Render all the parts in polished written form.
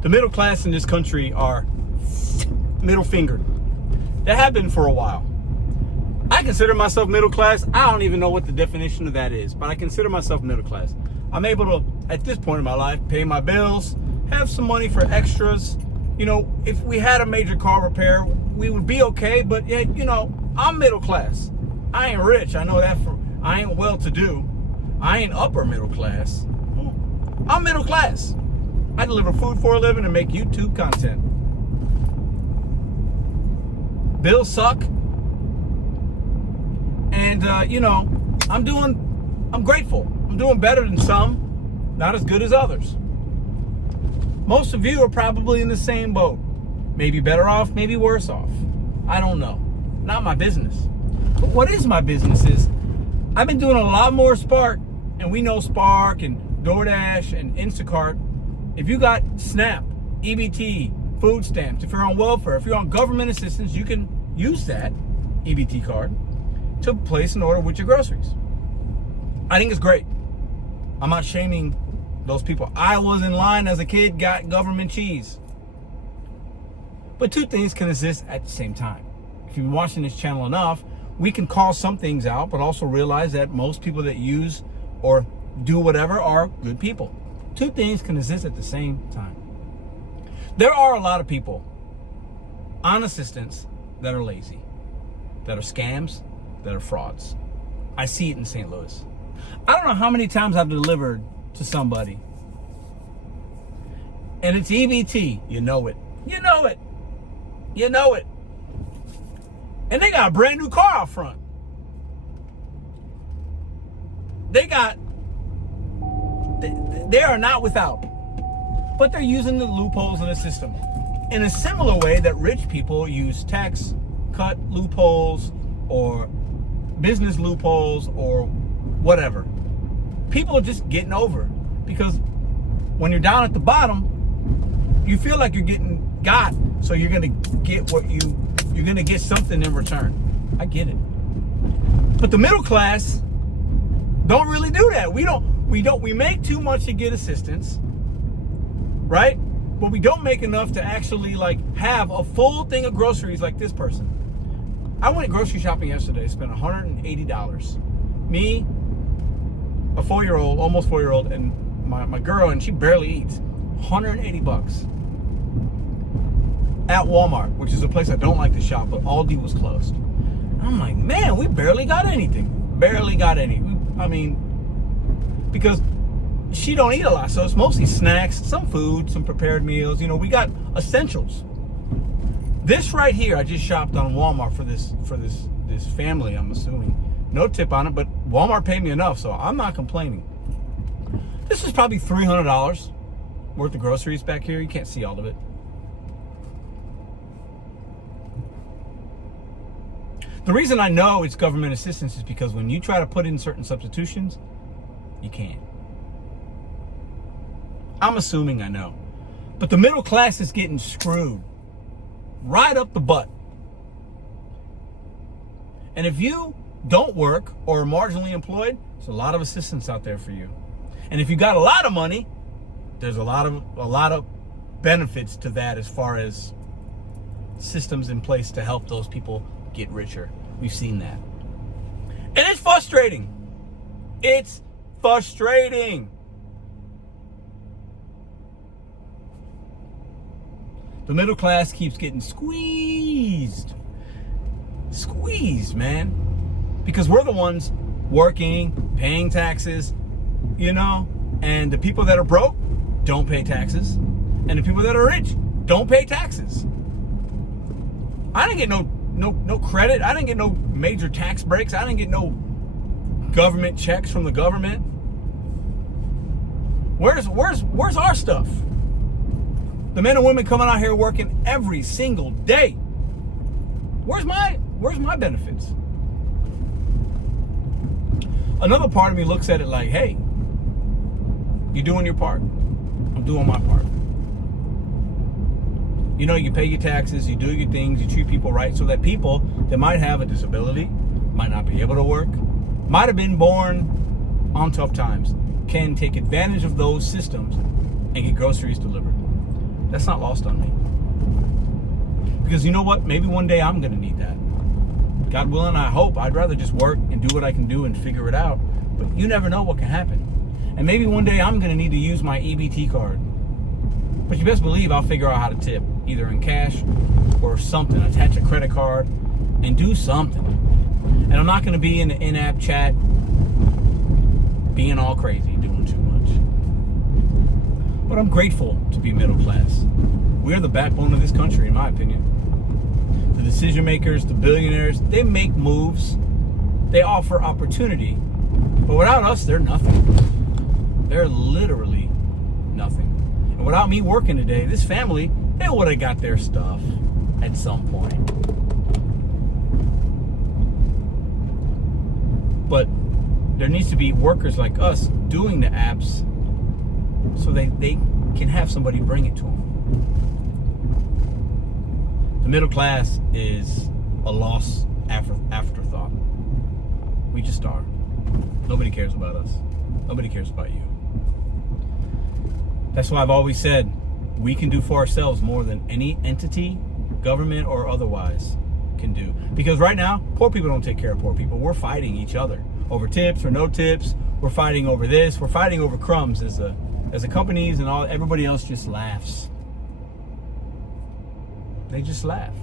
The middle class in this country are middle fingered. That have been for a while. I consider myself middle class. I don't even know what the definition of that is, but I consider myself middle class. I'm able to, at this point in my life, pay my bills, have some money for extras. You know, if we had a major car repair, we would be okay, but yeah, you know, I'm middle class. I ain't rich. I know that I ain't well-to-do. I ain't upper middle class. I'm middle class. I deliver food for a living and make YouTube content. Bills suck. And, you know, I'm grateful. I'm doing better than some, not as good as others. Most of you are probably in the same boat. Maybe better off, maybe worse off. I don't know. Not my business. But what is my business is, I've been doing a lot more Spark, and we know Spark and DoorDash and Instacart. If you got SNAP, EBT, food stamps, if you're on welfare, if you're on government assistance, you can use that EBT card to place an order with your groceries. I think it's great. I'm not shaming those people. I was in line as a kid, got government cheese. But two things can exist at the same time. If you've been watching this channel enough, we can call some things out, but also realize that most people that use or do whatever are good people. Two things can exist at the same time. There are a lot of people on assistance that are lazy, that are scams, that are frauds. I see it in St. Louis. I don't know how many times I've delivered to somebody, and it's EBT. You know it. You know it. You know it. And they got a brand new car out front. They are not without, but they're using the loopholes in the system in a similar way that rich people use tax cut loopholes or business loopholes or whatever. People are just getting over it because when you're down at the bottom, you feel like you're getting got, so you're gonna get you're gonna get something in return. I get it. But the middle class don't really do that. We make too much to get assistance, right? But we don't make enough to actually like have a full thing of groceries like this person. I went grocery shopping yesterday, spent $180. Me, a 4-year-old, almost 4-year-old, and my girl, and she barely eats. $180 at Walmart, which is a place I don't like to shop, but Aldi was closed. I'm like, man, we barely got anything. Barely got any. I mean, because she don't eat a lot, so it's mostly snacks, some food, some prepared meals. You know, we got essentials. This right here, I just shopped on Walmart for this family, I'm assuming. No tip on it, but Walmart paid me enough, so I'm not complaining. This is probably $300 worth of groceries back here. You can't see all of it. The reason I know it's government assistance is because when you try to put in certain substitutions, you can't. I'm assuming I know. But the middle class is getting screwed right up the butt. And if you don't work or are marginally employed, there's a lot of assistance out there for you. And if you got a lot of money, there's a lot of benefits to that as far as systems in place to help those people get richer. We've seen that. And it's frustrating. It's frustrating. The middle class keeps getting squeezed. Squeezed, man. Because we're the ones working, paying taxes, you know, and the people that are broke don't pay taxes. And the people that are rich don't pay taxes. I didn't get no credit. I didn't get no major tax breaks. I didn't get no government checks from the government. Where's our stuff? The men and women coming out here working every single day. Where's my benefits? Another part of me looks at it like, hey, you're doing your part. I'm doing my part. You know, you pay your taxes, you do your things, you treat people right so that people that might have a disability, might not be able to work, might have been born on tough times, can take advantage of those systems and get groceries delivered. That's not lost on me. Because you know what? Maybe one day I'm going to need that. God willing, I hope. I'd rather just work and do what I can do and figure it out. But you never know what can happen. And maybe one day I'm going to need to use my EBT card. But you best believe I'll figure out how to tip, either in cash or something. Attach a credit card and do something. And I'm not going to be in the in-app chat being all crazy, doing too much. But I'm grateful to be middle class. We're the backbone of this country, in my opinion. The decision makers, the billionaires, they make moves. They offer opportunity. But without us, they're nothing. They're literally nothing. And without me working today, this family, they would have got their stuff at some point. But there needs to be workers like us doing the apps so they can have somebody bring it to them. The middle class is a lost afterthought. We just are. Nobody cares about us. Nobody cares about you. That's why I've always said we can do for ourselves more than any entity, government or otherwise, can do. Because right now, poor people don't take care of poor people. We're fighting each other over tips or no tips. We're fighting over this. We're fighting over crumbs as the companies and everybody else just laughs. They just laugh.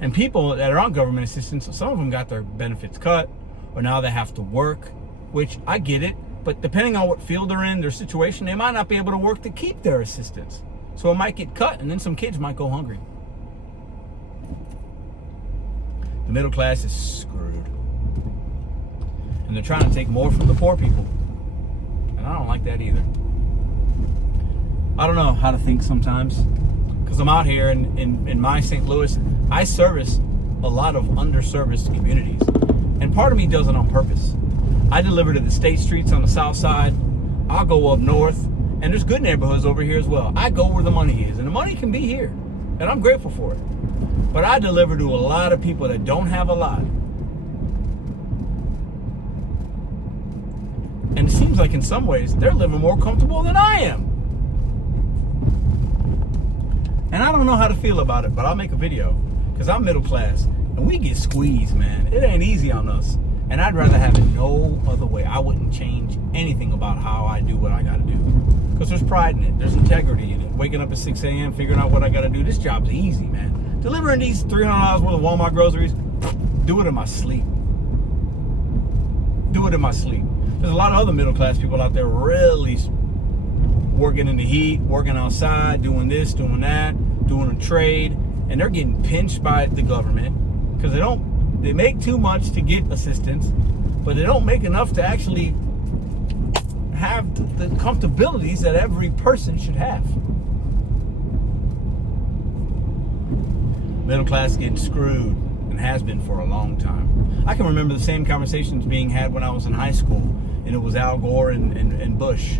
And people that are on government assistance, some of them got their benefits cut, or now they have to work, which I get it. But depending on what field they're in, their situation, they might not be able to work to keep their assistance. So it might get cut, and then some kids might go hungry. The middle class is screwed. And they're trying to take more from the poor people. And I don't like that either. I don't know how to think sometimes. Because I'm out here in my St. Louis, I service a lot of underserviced communities. And part of me does it on purpose. I deliver to the state streets on the south side. I'll go up north. And there's good neighborhoods over here as well. I go where the money is. And the money can be here. And I'm grateful for it. But I deliver to a lot of people that don't have a lot. And it seems like in some ways, they're living more comfortable than I am. And I don't know how to feel about it, but I'll make a video. Because I'm middle class. And we get squeezed, man. It ain't easy on us. And I'd rather have it no other way. I wouldn't change anything about how I do what I got to do. Because there's pride in it. There's integrity in it. Waking up at 6 a.m., figuring out what I got to do. This job's easy, man. Delivering these $300 worth of Walmart groceries, do it in my sleep. Do it in my sleep. There's a lot of other middle class people out there really working in the heat, working outside, doing this, doing that, doing a trade, and they're getting pinched by the government because they make too much to get assistance, but they don't make enough to actually have the comfortabilities that every person should have. Middle class getting screwed and has been for a long time. I can remember the same conversations being had when I was in high school, and it was Al Gore and Bush.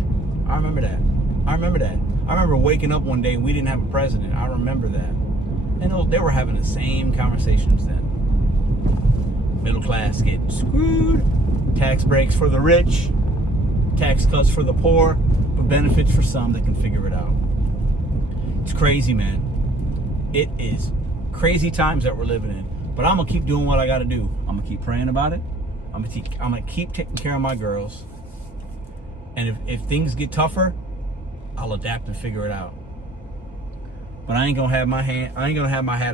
I remember that. I remember waking up one day and we didn't have a president. I remember that. And they were having the same conversations then. Middle class getting screwed. Tax breaks for the rich. Tax cuts for the poor. But benefits for some that can figure it out. It's crazy, man. It is crazy times that we're living in. But I'm going to keep doing what I got to do. I'm going to keep praying about it. I'm going to keep taking care of my girls. And if things get tougher, I'll adapt and figure it out. But I ain't gonna have my hat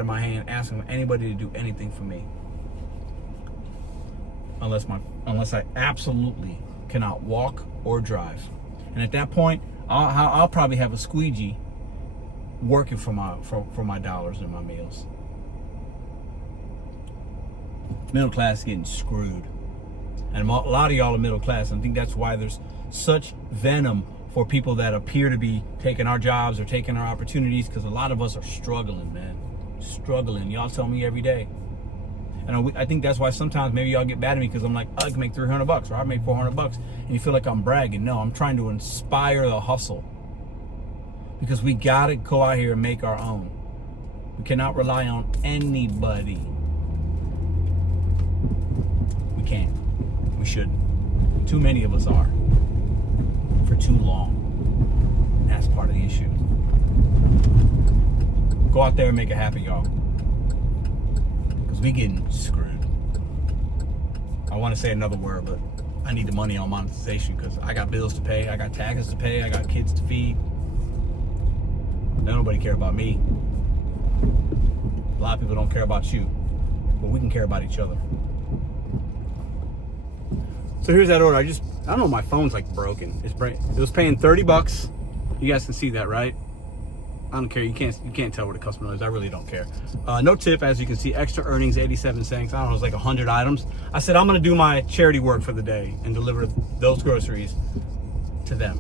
in my hand asking anybody to do anything for me. Unless I absolutely cannot walk or drive. And at that point, I'll probably have a squeegee working for my dollars and my meals. Middle class getting screwed. And a lot of y'all are middle class. And I think that's why there's such venom for people that appear to be taking our jobs or taking our opportunities, because a lot of us are struggling, man. Struggling. Y'all tell me every day. And I think that's why sometimes maybe y'all get mad at me because I'm like, I can make $300 or I make $400, and you feel like I'm bragging. No, I'm trying to inspire the hustle, because we gotta go out here and make our own. We cannot rely on anybody. We can't. We shouldn't. Too many of us are. For too long. And that's part of the issue. Go out there and make it happen, y'all. Because we getting screwed. I want to say another word, but I need the money on monetization because I got bills to pay, I got taxes to pay, I got kids to feed. Nobody care about me. A lot of people don't care about you, but we can care about each other. So here's that order. I don't know, my phone's like broken. It was paying $30. You guys can see that, right? I don't care. You can't tell where the customer is. I really don't care. No tip, as you can see. Extra earnings, 87 cents. I don't know, it's like 100 items. I said I'm gonna do my charity work for the day and deliver those groceries to them.